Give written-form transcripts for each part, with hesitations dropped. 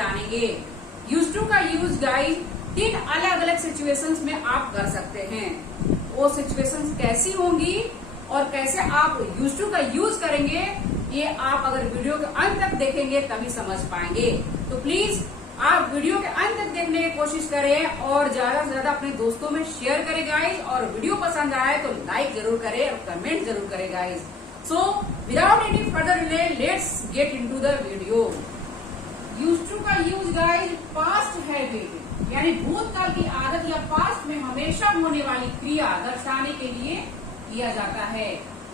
जानेंगे। Use to का use guys 3 अलग अलग सिचुएशंस में आप कर सकते हैं। वो सिचुएशंस कैसी होंगी और कैसे आप यूज टू का यूज करेंगे, ये आप अगर वीडियो के अंत तक देखेंगे तभी समझ पाएंगे। तो प्लीज आप वीडियो के अंत तक देखने की कोशिश करें और ज्यादा से ज्यादा अपने दोस्तों में शेयर करें गाइस। और वीडियो पसंद आए तो लाइक जरूर करें और कमेंट जरूर करें guys. So without any further delay let's get into the video. Use to का यूज गाइस पास्ट हैबिट यानी भूतकाल की आदत या पास्ट में हमेशा होने वाली क्रिया दर्शाने के लिए किया जाता है।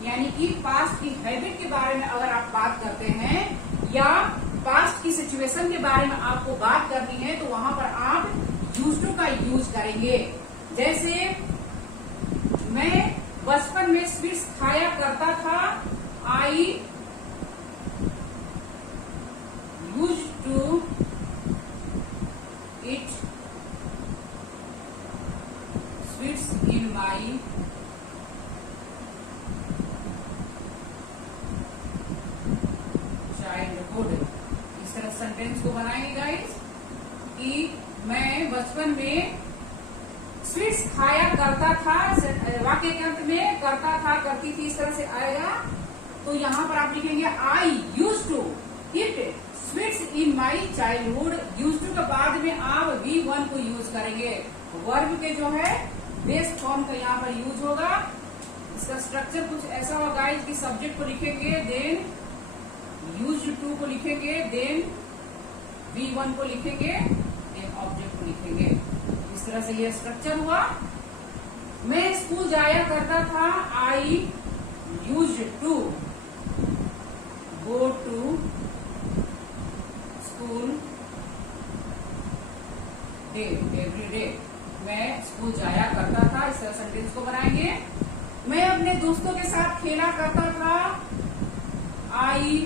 यानी कि पास्ट की हैबिट के बारे में अगर आप बात करते हैं या पास्ट की सिचुएशन के बारे में आपको बात करनी है तो वहां पर आप यूज टू का यूज करेंगे। जैसे मैं बचपन में स्वीट्स खाया करता था, I use to eat sweets in my childhood. इस तरह सेंटेंस को बनाएंगे गाइस कि मैं बचपन में स्वीट्स खाया करता था, वाक्य के अंत में करता था, करती थी, इस तरह से आएगा। तो यहाँ पर आप लिखेंगे I use to eat sweets in my childhood. Use to के बाद में आप V1 को यूज करेंगे। वर्ब के जो है बेस फॉर्म का यहाँ पर यूज होगा। इसका स्ट्रक्चर कुछ ऐसा होगा गाइस कि सब्जेक्ट को लिखेंगे, देन यूज टू को लिखेंगे, देन V1 को लिखेंगे, देन ऑब्जेक्ट को लिखेंगे। इस तरह से ये स्ट्रक्चर हुआ। मैं स्कूल जाया करता था, I use to go to school day every day. मैं स्कूल जाया करता था, इस तरह सेंटेंस को बनाएंगे। मैं अपने दोस्तों के साथ खेला करता था, I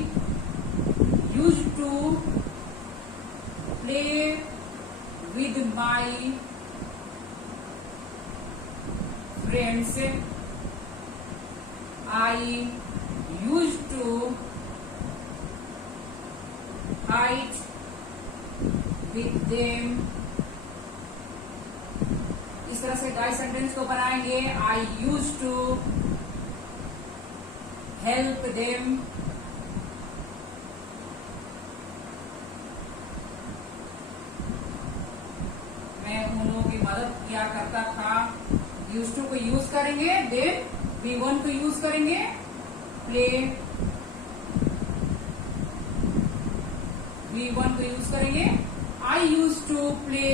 use to play with my friends, I use to fight with them. इस तरह से गाइस सेंटेंस को बनाएंगे। I use to help them, मैं उन लोगों की मदद किया करता था। यूज टू को यूज करेंगे, देन V1 को यूज करेंगे, प्ले V1 को यूज करेंगे। I use to play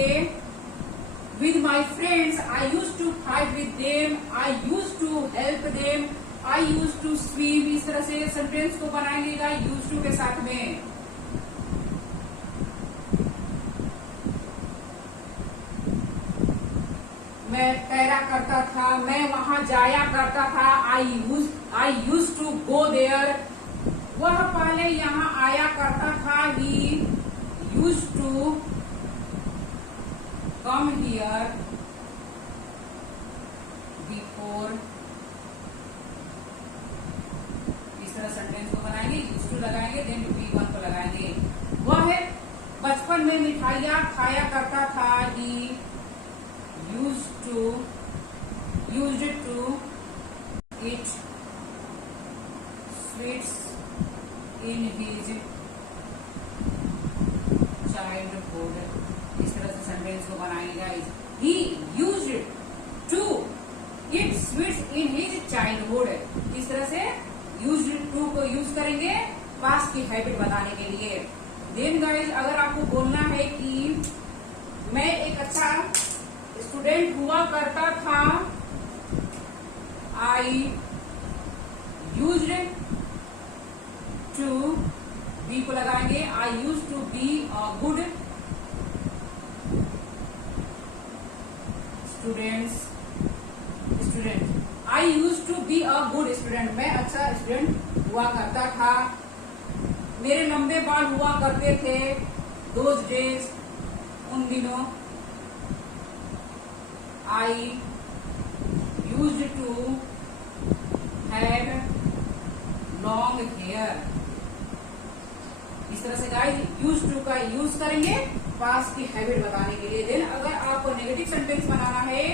with my friends, I use to fight with them, I use to help them, I use to swim. इस तरह से sentence को बनाएंगे यूज टू के साथ में। मैं तैरा करता था, मैं वहां जाया करता था, I use to go there. वह पहले यहाँ आया करता था, he use to come here before. इस तरह सेंटेंस को बनाएंगे, यूज टू लगाएंगे, देन V1 को लगाएंगे। वह बचपन में मिठाइयाँ खाया करता था, ही used to eat sweets in his childhood। इस तरह से सेंटेंस को बनाएंगे guys. He used to eat sweets in his childhood। इस तरह से used to को यूज करेंगे पास्ट की हैबिट बताने के लिए। देन गाइस अगर आपको बोलना है कि मैं एक अच्छा स्टूडेंट हुआ करता था, आई यूज्ड टू, बी को लगाएंगे, I use to be a good student. I use to be a good student. मैं अच्छा स्टूडेंट हुआ करता था। मेरे लंबे बाल हुआ करते थे, दोज डेज, उन दिनों। I used to have long hair। इस तरह से गाइस यूज्ड टू का यूज करेंगे पास्ट की हैबिट बताने के लिए। देन अगर आपको नेगेटिव सेंटेंस बनाना है,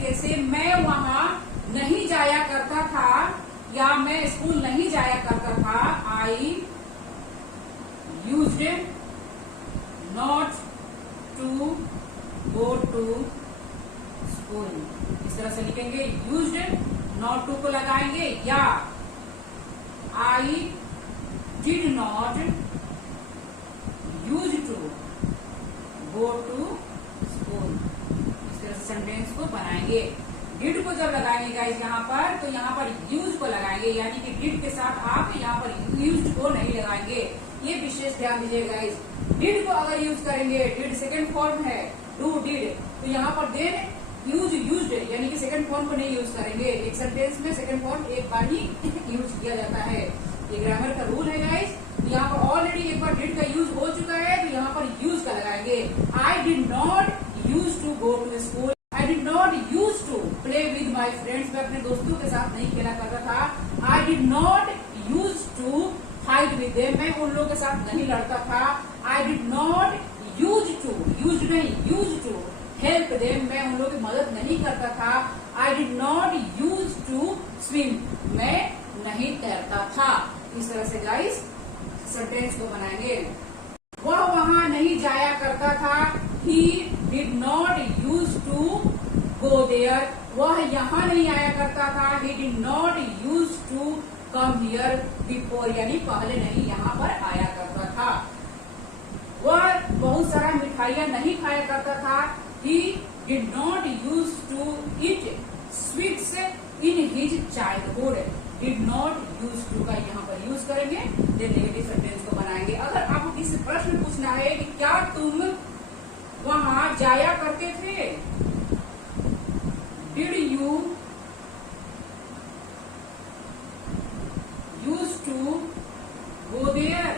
जैसे मैं वहां नहीं जाया करता था या मैं स्कूल नहीं जाया करता था, I used not to go to school. इस तरह से लिखेंगे, यूज्ड नॉट टू को लगाएंगे, या I did not use to go to school. इस तरह से सेंटेंस को बनाएंगे। डिड को जब लगाएंगे गाइस यहाँ पर, तो यहाँ पर यूज को लगाएंगे, यानी कि डिड के साथ आप यहाँ पर यूज को नहीं लगाएंगे। ये विशेष ध्यान दीजिएगा गाइस। डिड को अगर यूज करेंगे, डिड सेकंड फॉर्म है, डू डिड, तो यहाँ पर देन यूज यूज्ड यानी कि सेकंड फॉर्म को नहीं यूज करेंगे। एक सेंटेंस में सेकंड फॉर्म एक बार ही यूज किया जाता है, ये ग्रामर का रूल है गाइस। यहाँ पर ऑलरेडी एक बार डिड का यूज हो चुका है, तो यहाँ पर यूज का लगाएंगे। I did not use to go to school, I did not use to play with my friends, मैं अपने दोस्तों के साथ नहीं खेला करता था। I did not use to fight with them, मैं उन लोगों के साथ नहीं लड़ता था। I did not use to, use नहीं, यूज टू हेल्प देम, मैं उन लोगों की मदद नहीं करता था। I did not use to swim, मैं नहीं तैरता था। इस तरह से गाइस सेंटेंस को बनाएंगे। वह वहां नहीं जाया करता था, he did not use to go there, वह यहाँ नहीं आया करता था, he did not use to come here before, यानी पहले नहीं यहाँ पर आया करता था। वह बहुत सारा मिठाइयां नहीं खाया करता था, he did not used to eat sweets in his childhood, did not used to का यहाँ पर यूज करेंगे, देन नेगेटिव सेंटेंस को बनाएंगे। अगर आपको किसी प्रश्न पूछना है कि क्या तुम वहां जाया करते थे, did you used to go there,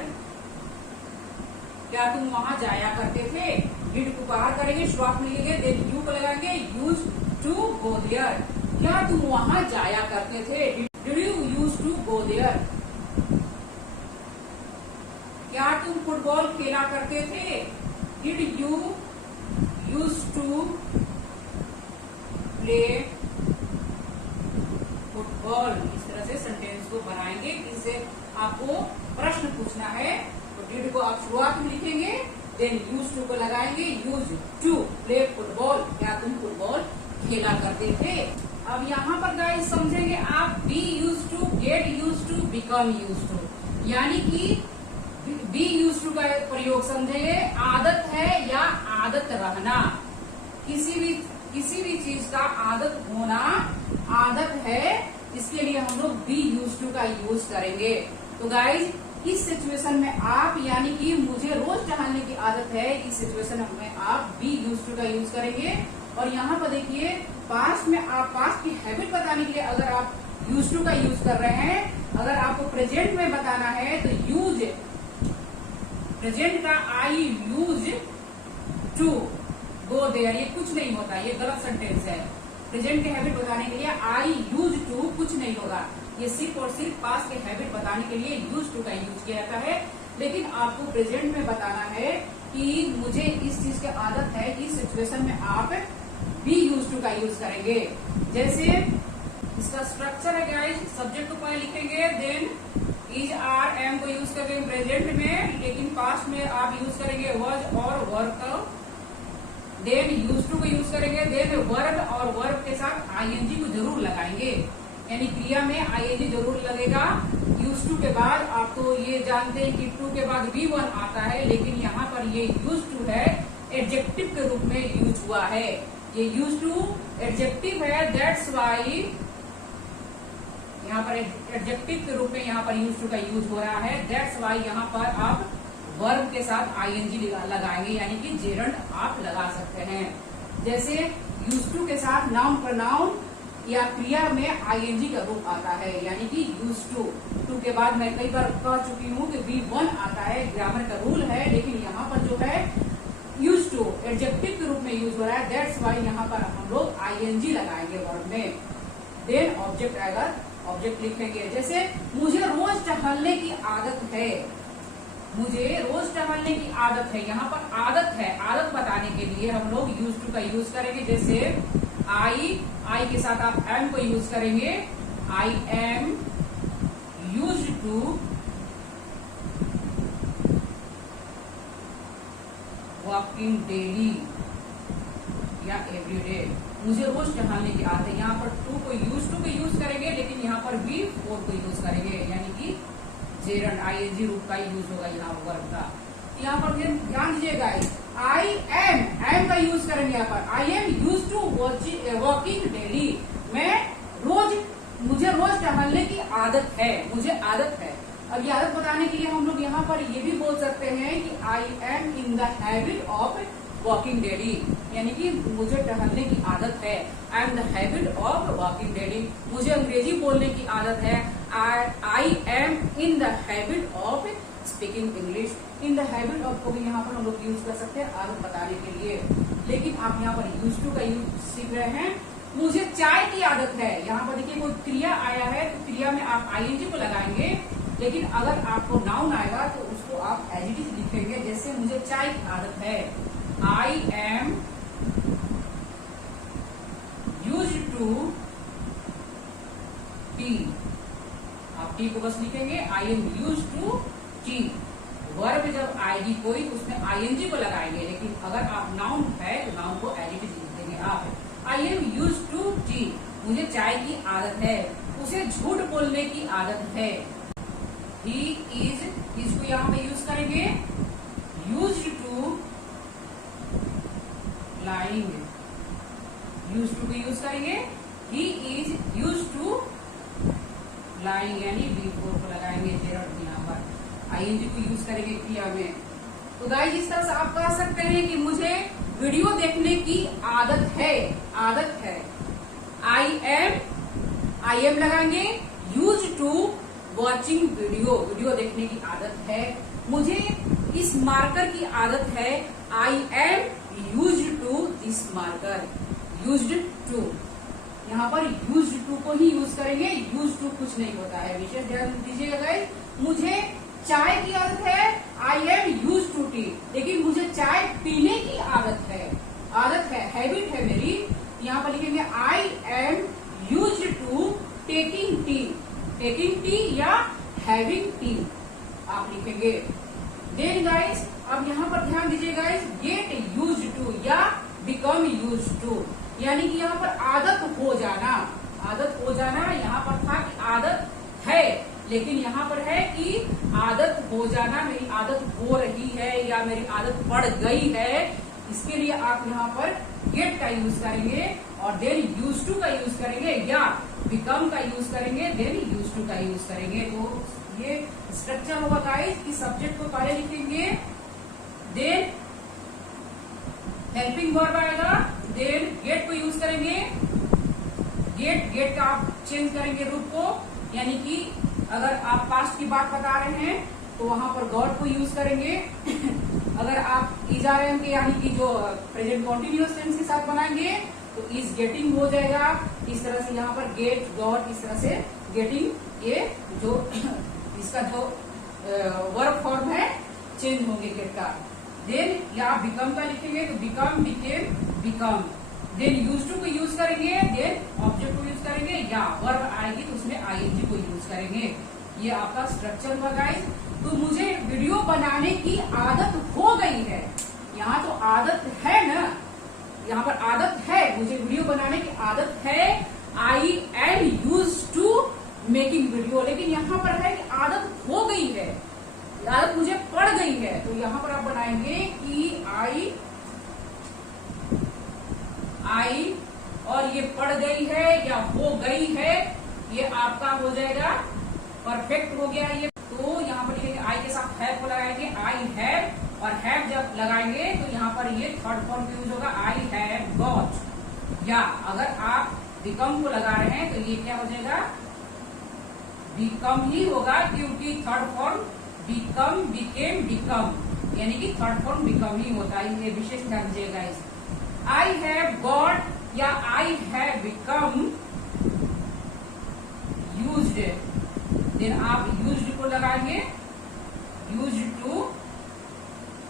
क्या तुम वहां जाया करते थे। डिड को बाहर करेंगे, शुरुआत में लिखेंगे, देन यू को लगाएंगे, यूज टू गो देयर, क्या तुम वहां जाया करते थे, did you use to go there. क्या तुम फुटबॉल खेला करते थे, did you use to play football. इस तरह से सेंटेंस को बनाएंगे। इससे आपको प्रश्न पूछना है तो डिड को आप शुरुआत में लिखेंगे, देन यूज टू को लगाएंगे, यूज टू प्ले फुटबॉल, क्या तुम फुटबॉल खेला करते थे। अब यहाँ पर गाइस समझेंगे आप be use to, get use to, become use to, यानी कि बी यूज टू का प्रयोग समझेंगे। आदत है या आदत रहना, किसी भी चीज का आदत होना, आदत है, इसके लिए हम लोग बी यूज टू का यूज करेंगे। तो गाइज इस सिचुएशन में आप, यानी कि मुझे रोज टहलने की आदत है, इस सिचुएशन में आप बी यूज टू का यूज करेंगे। और यहाँ पर देखिए पास्ट में आप पास्ट की हैबिट बताने के लिए अगर आप यूज टू का यूज कर रहे हैं, अगर आपको प्रेजेंट में बताना है तो यूज, प्रेजेंट का आई यूज टू गो देयर, ये कुछ नहीं होता, ये गलत सेंटेंस है। प्रेजेंट की हैबिट बताने के लिए आई यूज टू कुछ नहीं होगा, ये सिर्फ और सिर्फ पास्ट की हैबिट बताने के लिए यूज टू का यूज किया जाता है। लेकिन आपको प्रेजेंट में बताना है कि मुझे इस चीज की आदत है, इस सिचुएशन में आप बी यूज टू का यूज करेंगे। जैसे इसका स्ट्रक्चर है गाइस, सब्जेक्ट को पहले लिखेंगे, देन इज आर एम को यूज करेंगे प्रेजेंट में, लेकिन पास्ट में आप यूज करेंगे वॉज और वर्क, देन यूज टू को यूज करेंगे, देन वर्ब और वर्ब के साथ आईएनजी को जरूर लगाएंगे, यानी क्रिया में आईएनजी जरूर लगेगा। यूज टू के बाद आप तो ये जानते हैं कि टू के बाद V1 आता है, लेकिन यहाँ पर ये यूज टू है, एडजेक्टिव के रूप में यूज हुआ है। ये यूज टू एडजेक्टिव है, दैट्स वाई यहाँ पर एडजेक्टिव के रूप में यहाँ पर यूज टू का यूज हो रहा है। दैट्स वाई यहाँ पर आप वर्ब के साथ आईएनजी लगाएंगे, यानी कि जेरंड आप लगा सकते हैं। जैसे यूज टू के साथ नाउन प्रोनाउन या क्रिया में आईएनजी का रूप आता है, यानी कि यूज टू के बाद मैं कई बार कह चुकी हूँ कि V1 आता है, ग्रामर का रूल है, लेकिन यहाँ पर जो है यूज टू एडजेक्टिव के रूप में यूज हो रहा है। दैट्स वाई यहाँ पर हम लोग आईएनजी लगाएंगे वर्ड में। देन ऑब्जेक्ट आएगा, ऑब्जेक्ट लिखेंगे। जैसे मुझे रोज टहलने की आदत है, मुझे रोज टहलने की आदत है। यहाँ पर आदत है, आदत बताने के लिए हम लोग यूज टू का यूज करेंगे। जैसे आई के साथ आप एम को यूज करेंगे। I am use to walking daily या एवरीडे। मुझे रोज टहलने की आदत है। यहाँ पर टू को यूज करेंगे, लेकिन यहाँ पर भी फोर को यूज करेंगे, यानी कि जेरंड आईएनजी रूप का यूज होगा यहाँ वर्ब का। यहाँ पर ध्यान दीजिएगा, आई एम का यूज करेंगे। यहाँ पर I am use to walking daily. मुझे रोज टहलने की आदत है, मुझे आदत है। अब ये आदत बताने के लिए हम लोग यहाँ पर ये भी बोल सकते हैं कि I am in the habit of walking daily, यानी कि मुझे टहलने की आदत है। I am the habit of walking daily. मुझे अंग्रेजी बोलने की आदत है। I M in the habit of speaking English. In the habit of को भी यहाँ पर हम लोग यूज कर सकते हैं आदत बताने के लिए, लेकिन आप यहाँ पर यूज टू का यूज सीख रहे हैं। मुझे चाय की आदत है। यहाँ पर देखिए कोई क्रिया आया है, तो क्रिया में आप आईएनजी को लगाएंगे, लेकिन अगर आपको नाउन आएगा तो उसको आप एज इट इज लिखेंगे। जैसे मुझे चाय की आदत है, I am use to tea. आप टी को बस लिखेंगे, I am use to tea. Verb जब आएगी कोई तो उसमें आईएनजी को लगाएंगे, लेकिन अगर आप नाउन है तो नाउन को एज इट इज लिख देंगे आप। I am use to tea, मुझे चाय की आदत है। उसे झूठ बोलने की आदत है। ही इज को यहाँ पे यूज करेंगे, use to lying. Use to को यूज करेंगे, he is use to lying, यानी बिफोर को लगाएंगे जेरंड यहाँ पर। आईएनजी को यूज करेंगे क्रिया में। तो गाइस इस तरह से आप कह सकते हैं कि मुझे वीडियो देखने की आदत है, आदत है। आई एम लगाएंगे, यूज टू वॉचिंग वीडियो देखने की आदत है। मुझे इस मार्कर की आदत है। I am use to this marker. Used to, यहाँ पर यूज टू को ही यूज करेंगे, यूज टू कुछ नहीं होता है, विशेष ध्यान दीजिएगा गाइस। मुझे चाय की आदत है, I am use to tea, लेकिन मुझे चाय पीने की आदत है, हैबिट है मेरी। यहाँ पर लिखेंगे I am use to taking tea या हैविंग टी आप लिखेंगे। देन गाइस अब यहाँ पर ध्यान दीजिए गाइस, गेट यूज टू या बिकम यूज टू, यानी कि यहाँ पर आदत हो जाना। यहाँ पर था कि आदत है, लेकिन यहाँ पर है कि आदत हो जाना। मेरी आदत हो रही है या मेरी आदत पड़ गई है, इसके लिए आप यहाँ पर गेट का यूज करेंगे और देन यूज टू का यूज करेंगे, या बिकम का यूज करेंगे, देन यूज टू का यूज करेंगे। तो ये स्ट्रक्चर होगा गाइस कि सब्जेक्ट को पहले लिखेंगे, देन हेल्पिंग वर्ब आएगा, देन गेट को यूज करेंगे। गेट का आप चेंज करेंगे रूप को, यानी कि अगर आप पास्ट की बात बता रहे हैं तो वहां पर गॉट को यूज करेंगे। अगर आप इज आ रहे हैं यानी कि जो प्रेजेंट कॉन्टिन्यूअस टेंस के साथ बनाएंगे तो इज गेटिंग हो जाएगा। इस तरह से यहाँ पर गेट गॉट, इस तरह से गेटिंग, ये जो इसका जो वर्ब फॉर्म है चेंज होंगे गेट का। देन या बिकम का लिखेंगे तो become, became, become. Then use to को यूज करेंगे, देन ऑब्जेक्ट को यूज करेंगे, या वर्ब आएगी तो उसमें आईएनजी को यूज करेंगे। ये आपका स्ट्रक्चर हुआ गाइस। तो मुझे वीडियो बनाने की आदत हो गई है, यहाँ तो आदत है ना, यहाँ पर आदत है, मुझे वीडियो बनाने की आदत है। I am use to making video, लेकिन यहाँ पर है कि आदत हो गई है, आदत मुझे पड़ गई है। तो यहाँ पर आप बनाएंगे कि आई और ये पड़ गई है या हो गई है, ये आपका हो जाएगा परफेक्ट हो गया ये। तो यहाँ पर लिखेंगे आई के साथ हैव को लगाएंगे, आई हैव, और हैव जब लगाएंगे तो यहाँ पर ये थर्ड फॉर्म यूज होगा, आई हैव गॉट। या अगर आप बिकम को लगा रहे हैं तो ये क्या हो जाएगा, बिकम ही होगा, क्योंकि third form become, became, become, यानी कि थर्ड फॉर्म बिकम ही होता है। ये विशेष ध्यान दीजिएगा इस आई हैव गॉट या I have become used. Then आप यूज्ड को लगाएंगे, यूज टू,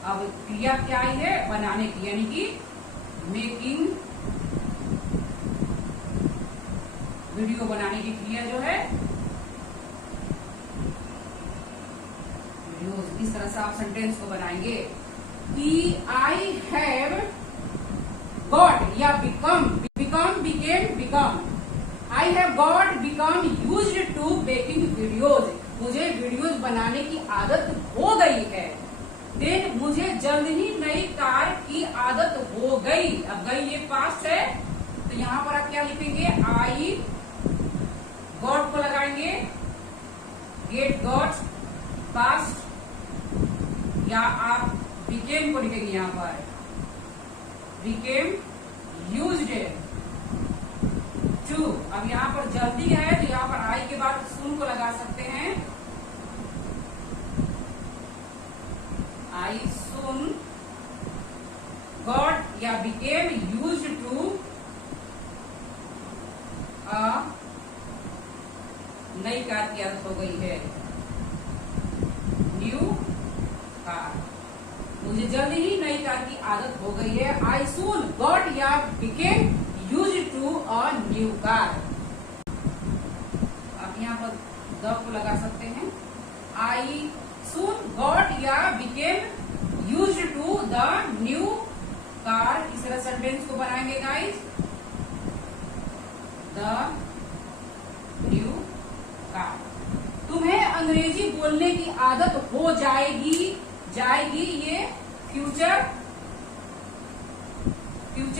अब क्रिया क्या आई है, बनाने की, यानी कि मेकिंग, वीडियो बनाने की क्रिया जो है वीडियोज। इस तरह से आप सेंटेंस को बनाएंगे कि आई हैव गॉट या become, become, I have got become used to making videos. मुझे वीडियोज बनाने की आदत हो गई है। देन मुझे जल्द ही नई कार की आदत हो गई। अब गई ये पास्ट है, तो यहां पर आप क्या लिखेंगे, आई गॉट को लगाएंगे, गेट गॉट पास्ट, या आप बिकेम को लिखेंगे यहां पर, बिकेम यूज्ड टू। अब यहां पर जल्दी है तो यहां पर आई के बाद सून को लगा सकते हैं, आई सून गॉट या बिकेम यूज्ड टू अ नई कार की आदत हो गई है, न्यू कार। मुझे जल्दी ही नई कार की आदत हो गई है। आई सून गॉट या became used to a new car. आप यहाँ पर द को लगा सकते हैं, आई सून गॉट या became used to the new car. इस तरह सेंटेंस को बनाएंगे गाइस, द न्यू कार। तुम्हें अंग्रेजी बोलने की आदत हो जाएगी, ये फ्यूचर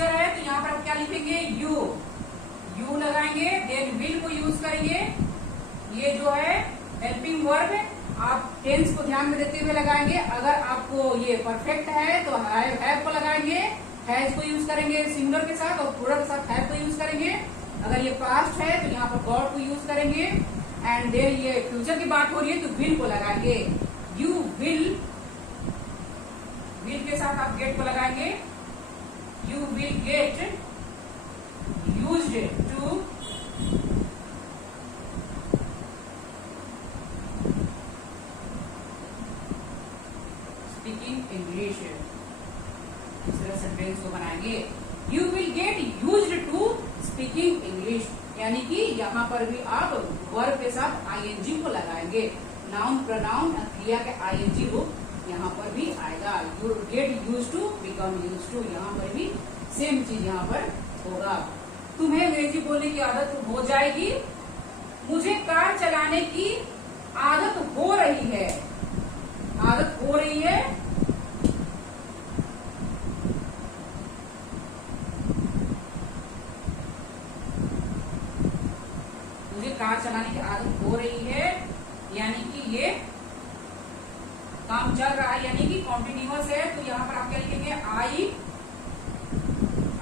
है, तो यहाँ पर आप क्या लिखेंगे, यू लगाएंगे, देन विल को यूज करेंगे। ये जो है हेल्पिंग वर्ब, आप टेंस को ध्यान में देते हुए लगाएंगे। अगर आपको ये परफेक्ट है तो हैव को लगाएंगे, हैज को यूज करेंगे सिंगुलर के साथ, और प्लूरल के साथ हैव को यूज करेंगे। अगर ये पास्ट है तो यहाँ पर गॉट को यूज करेंगे, एंड देन ये फ्यूचर की बात हो रही है तो विल को लगाएंगे, यू विल के साथ आप गेट को लगाएंगे, you will get used to speaking English. इस तरह सेंटेंस को बनाएंगे, you will get used to speaking English, यानी कि यहाँ पर भी आप वर्ब के साथ आईएनजी को लगाएंगे। नाउन प्रोनाउन क्रिया के आईएनजी रूप यहाँ पर भी आएगा। You get use to, become use to, यहाँ पर भी सेम चीज यहाँ पर होगा। तुम्हें अंग्रेजी बोलने की आदत हो जाएगी। मुझे कार चलाने की आदत हो रही है, आदत हो रही है। मुझे कार चलाने की आदत हो रही है, यानी कि ये काम चल रहा है, यानी कि कॉन्टिन्यूअस है। तो यहाँ पर आप क्या लिखेंगे, आई।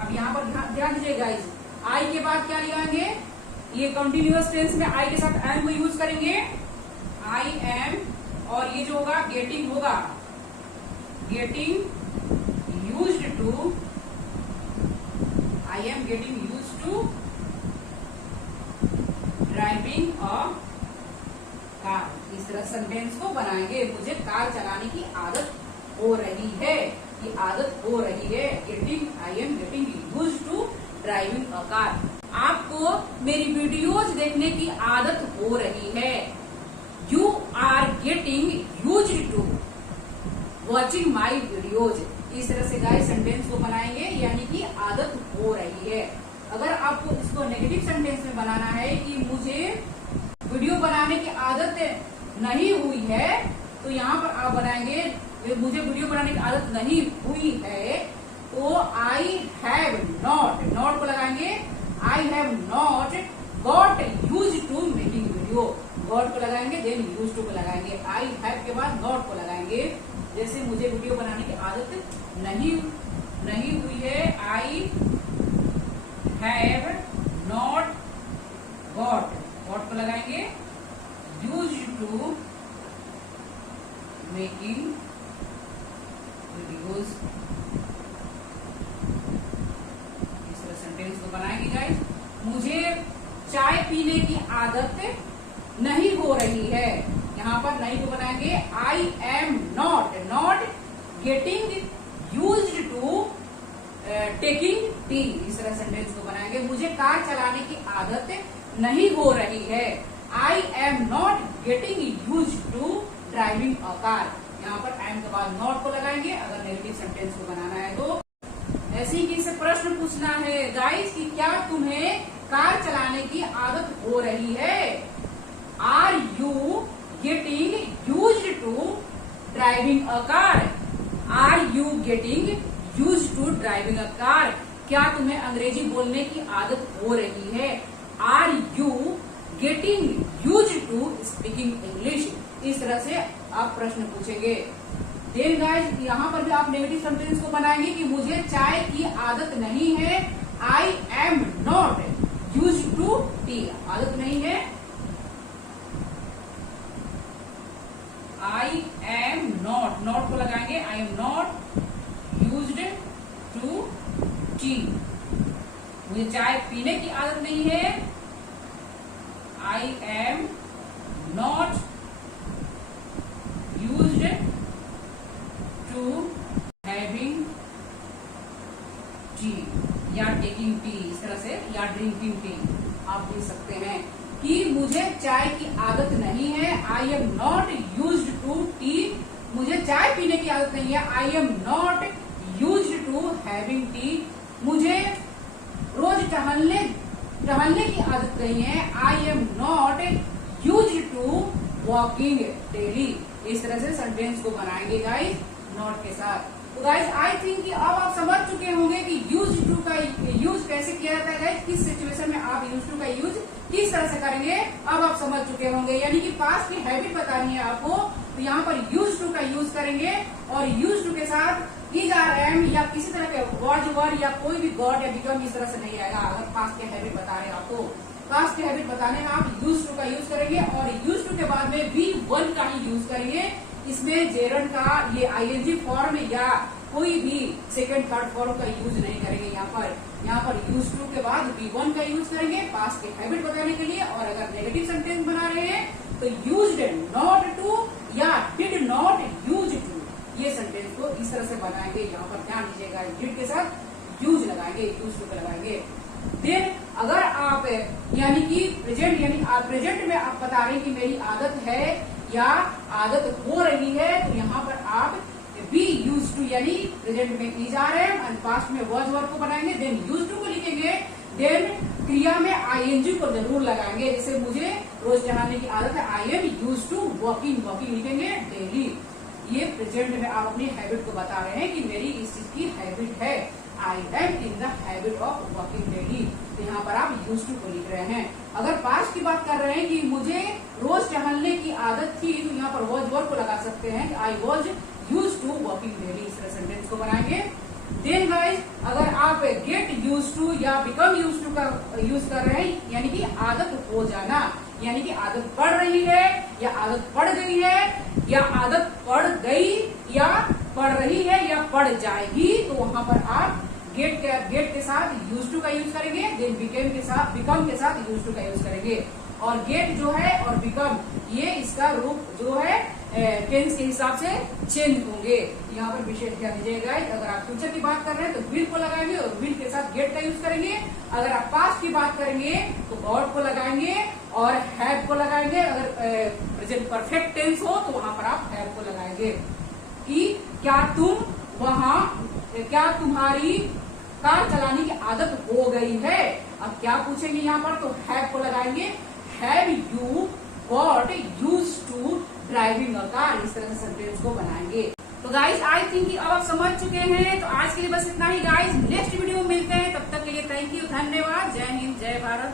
अब यहाँ पर ध्यान दीजिए गाइस, आई के बाद क्या लगाएंगे, ये कंटिन्यूअस टेंस में आई के साथ एम को यूज करेंगे, आई एम, और ये जो होगा गेटिंग होगा, getting used to, I am getting used to driving a car. इस तरह सेंटेंस को बनाएंगे, मुझे कार चलाने की आदत हो रही है, ये आदत हो रही है, getting, I am getting used to driving a car. आपको मेरी वीडियोज देखने की आदत हो रही है, you are getting used to watching my videos. इस तरह से गाइस सेंटेंस को बनाएंगे, यानी कि आदत हो रही है। अगर आपको इसको नेगेटिव सेंटेंस में बनाना है कि मुझे वीडियो बनाने की आदत नहीं हुई है, तो यहाँ पर आप बनाएंगे, मुझे वीडियो बनाने की आदत नहीं हुई है, तो आई हैव नॉट को लगाएंगे, I have not got use to making video, got को लगाएंगे, देन यूज टू को लगाएंगे, आई हैव के बाद नॉट को लगाएंगे। जैसे मुझे वीडियो बनाने की आदत नहीं हुई है, आई हैव नॉट गॉट को लगाएंगे, यूज टू मेकिंग वीडियोज। इस तरह सेंटेंस को बनाएंगे गाइस। मुझे चाय पीने की आदत नहीं हो रही है, यहाँ पर नहीं को बनाएंगे I am not getting used to taking tea. इस तरह सेंटेंस को बनाएंगे। मुझे कार चलाने की आदत नहीं हो रही है। I am not getting used to driving a car. यहाँ पर एम के बाद नॉट को लगाएंगे अगर नेगेटिव सेंटेंस को बनाना है तो। ऐसे ही किसी प्रश्न पूछना है गाइस कि क्या तुम्हें कार चलाने की आदत हो रही है? Are you getting used to driving a car? Are you getting used to driving a car? क्या तुम्हें अंग्रेजी बोलने की आदत हो रही है? Are you getting used to speaking English? इस तरह से आप प्रश्न पूछेंगे। देन गाइस यहाँ पर भी आप नेगेटिव सेंटेंस को बनाएंगे कि मुझे चाय की आदत नहीं है। I am not used to tea. आदत नहीं है। आई एम नॉट को लगाएंगे I am not used to tea. मुझे चाय पीने की आदत नहीं है। I am not used to having tea या टेकिंग टी। इस तरह से या ड्रिंकिंग टी आप लिख सकते हैं कि मुझे चाय की आदत नहीं है। I am not used to tea. मुझे चाय पीने की आदत नहीं है। I am not used to having tea. मुझे रोज टहलने की आदत नहीं है। I am not used to walking daily. इस तरह से सेंटेंस को बनाएंगे गाइस नॉट के साथ। तो गाइस आई थिंक कि अब आप समझ चुके होंगे कि यूज टू का यूज कैसे किया जाता है गाइस, किस सिचुएशन में आप यूज टू का यूज किस तरह से करेंगे अब आप समझ चुके होंगे। यानी कि पास्ट की हैबिट बतानी है आपको तो यहाँ पर यूज टू का यूज करेंगे और यूज टू के साथ इज आर एम या किसी तरह के वॉज वर या कोई भी गॉड या बिकम इस तरह से नहीं आएगा। अगर पास्ट की हैबिट बता रहे हैं आपको, पास्ट की हैबिट बताने में आप यूज टू का यूज करेंगे और यूज टू के बाद में वी वन का ही यूज करेंगे। इसमें जेरन का ये आईएनजी फॉर्म या कोई भी सेकंड थर्ड फॉर्म का यूज नहीं करेंगे। यहाँ पर यूज टू के बाद बी वन का यूज करेंगे पास्ट की हैबिट बताने के लिए। और अगर नेगेटिव सेंटेंस बना रहे हैं तो यूज्ड नॉट टू या डिड नॉट यूज टू, ये सेंटेंस को इस तरह से बनाएंगे। यहाँ पर ध्यान दीजिएगा डिड के साथ यूज लगाएंगे, यूज टू लगाएंगे। देन अगर आप यानी कि प्रेजेंट यानी प्रेजेंट में आप बता रहे हैं कि मेरी आदत है या आदत हो रही है तो यहाँ पर आप बी यूज टू यानी प्रेजेंट में is are am and past में वॉज वर्ब को बनाएंगे। देन यूज टू को लिखेंगे। देन क्रिया में आईएनजी को जरूर लगाएंगे। जैसे मुझे रोज टहलने की आदत है I am use to walking लिखेंगे डेली। ये प्रेजेंट में आप अपनी हैबिट को बता रहे हैं कि मेरी इस चीज की हैबिट है। I M in the habit of walking daily. तो यहाँ पर आप यूज टू को लिख रहे हैं। अगर पास्ट की बात कर रहे हैं कि मुझे रोज टहलने की आदत थी तो यहाँ पर वॉज वर्ब को लगा सकते हैं। I was use to walking daily. इस तरह सेंटेंस को बनाएंगे। देन गाइस अगर आप गेट यूज टू या बिकम यूज टू का यूज कर रहे हैं यानी कि आदत हो जाना, यानी कि आदत पड़ रही है या आदत पड़ गई है या आदत पड़ गई या पड़ रही है या पड़ जाएगी तो वहां पर आप गेट के साथ यूज टू का यूज करेंगे। देन बिकम के साथ यूज टू का यूज करेंगे। और गेट जो है और बिकम ये इसका रूप जो है टेंस के हिसाब से चेंज होंगे। यहाँ पर विशेष ध्यान दीजिएगा। अगर आप फ्यूचर की बात कर रहे हैं तो विल को लगाएंगे और विल के साथ गेट का यूज करेंगे। अगर आप पास्ट की बात करेंगे तो गॉड को लगाएंगे और हैव को लगाएंगे। अगर प्रेजेंट परफेक्ट टेंस हो तो वहां पर आप हैव को लगाएंगे कि क्या तुम्हारी कार चलाने की आदत हो गई है। अब क्या पूछेंगे यहाँ पर तो हैव को लगाएंगे। Have you got use to driving a car. इस तरह से सेंटेंस को बनाएंगे। तो गाइस आई थिंक अब आप समझ चुके हैं। तो आज के लिए बस इतना ही गाइस। नेक्स्ट वीडियो में मिलते हैं, तब तक के लिए थैंक यू, धन्यवाद। जय हिंद, जय भारत।